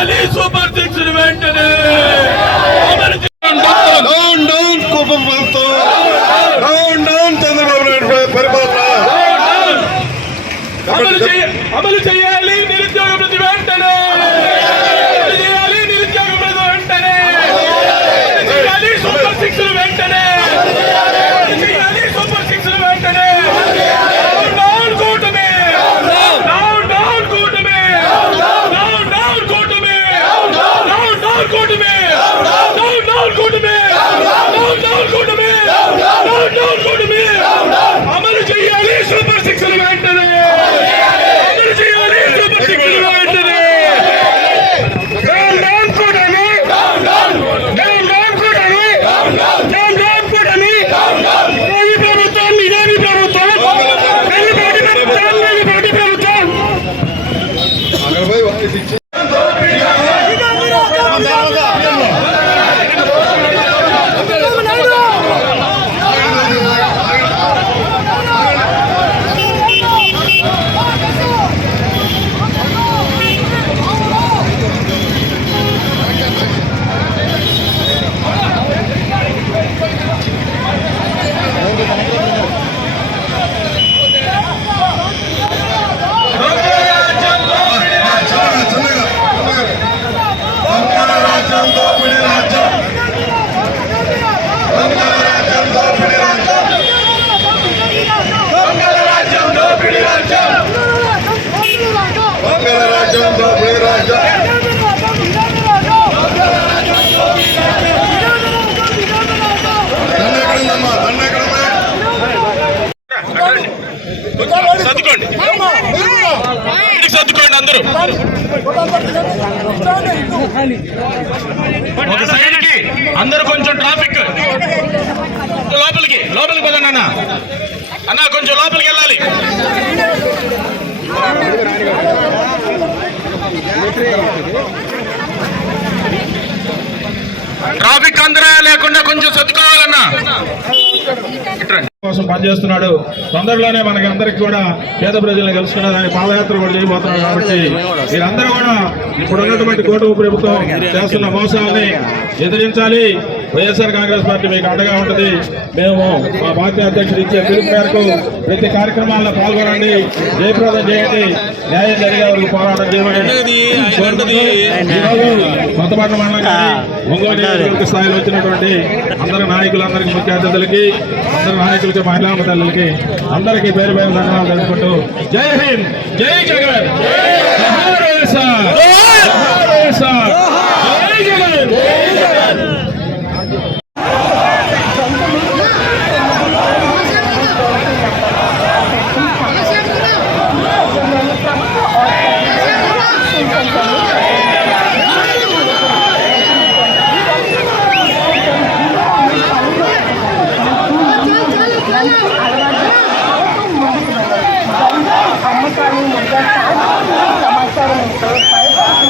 చేయాలి super six వెంటనే down down కోపం డౌన్ డౌన్ చంద్రబాబు నాయుడు పరిపాలన అమలు చేయాలి నిరుద్యోగ వృత్తి వెంటనే చేయాలి నిరుద్యోగ వృత్తి వెంటనే చేయాలి సూపర్ సిక్స్ వెంటనే చేయాలి సూపర్ సిక్స్ వెంటనే డౌన్ కూటమి డౌన్ డౌన్ కూటమి డౌన్ డౌన్ కూటమి డౌన్ డౌన్ కూటమి డౌన్ డౌన్ కూటమి డౌన్ డౌన్ కూటమి డౌన్ డౌన్ కూటమి అమలు చేయాలి సూపర్ సిక్స్ వెంటనే అమలు చేయాలి సూపర్ సిక్స్ వెంటనే డౌన్ డౌన్ కూటమి డౌన్ డౌన్ కూటమి డౌన్ డౌన్ కూటమి ఈ ప్రభుత్వం ఇదేమి ప్రభుత్వం వెన్నుపోటు ప్రభుత్వం వెన్నుపోటు ప్రభుత్వం సర్దుకోండి అందరూ ఒక సైడ్ కి అందరూ కొంచెం ట్రాఫిక్ లోపలికి పదండి అన్న కొంచెం లోపలికి వెళ్ళాలి ట్రాఫిక్ అందరూ లేకుండా కొంచెం సర్దుకోవాలన్నా కోసం పనిచేస్తున్నాడు. తొందరలోనే మనకి అందరికి కూడా పేద ప్రజలను కలుసుకునేదానికి పాదయాత్ర కూడా చేయబోతున్నాడు. కాబట్టి మీరందరూ కూడా ఇప్పుడు ఉన్నటువంటి కూటమి ప్రభుత్వం చేస్తున్న మోసాలని ఎదిరించాలి. వైఎస్ఆర్ కాంగ్రెస్ పార్టీ మీకు అండగా ఉంటుంది. మేము మా పార్టీ అధ్యక్షుడు ఇచ్చే పిలుపు మేరకు ప్రతి కార్యక్రమాల్లో పాల్గొనండి, జయప్రదం చేయండి, న్యాయం జరిగే వరకు పోరాటం చేయండి. ఈరోజు కొత్తపట్నం మండలం కానీ ఒంగోలు స్థాయిలో వచ్చినటువంటి అందరి నాయకులందరికీ, ముఖ్య అతిథులకి, అందరి నాయకులకి, మహిళా తల్లులకి అందరికీ పేరు పేరు ధన్యవాదాలు తెలుపుకుంటూ జై హింద్, జై జగన్, జై వైఎస్ఆర్, జై వైఎస్ఆర్, జై జగన్. సమాచారం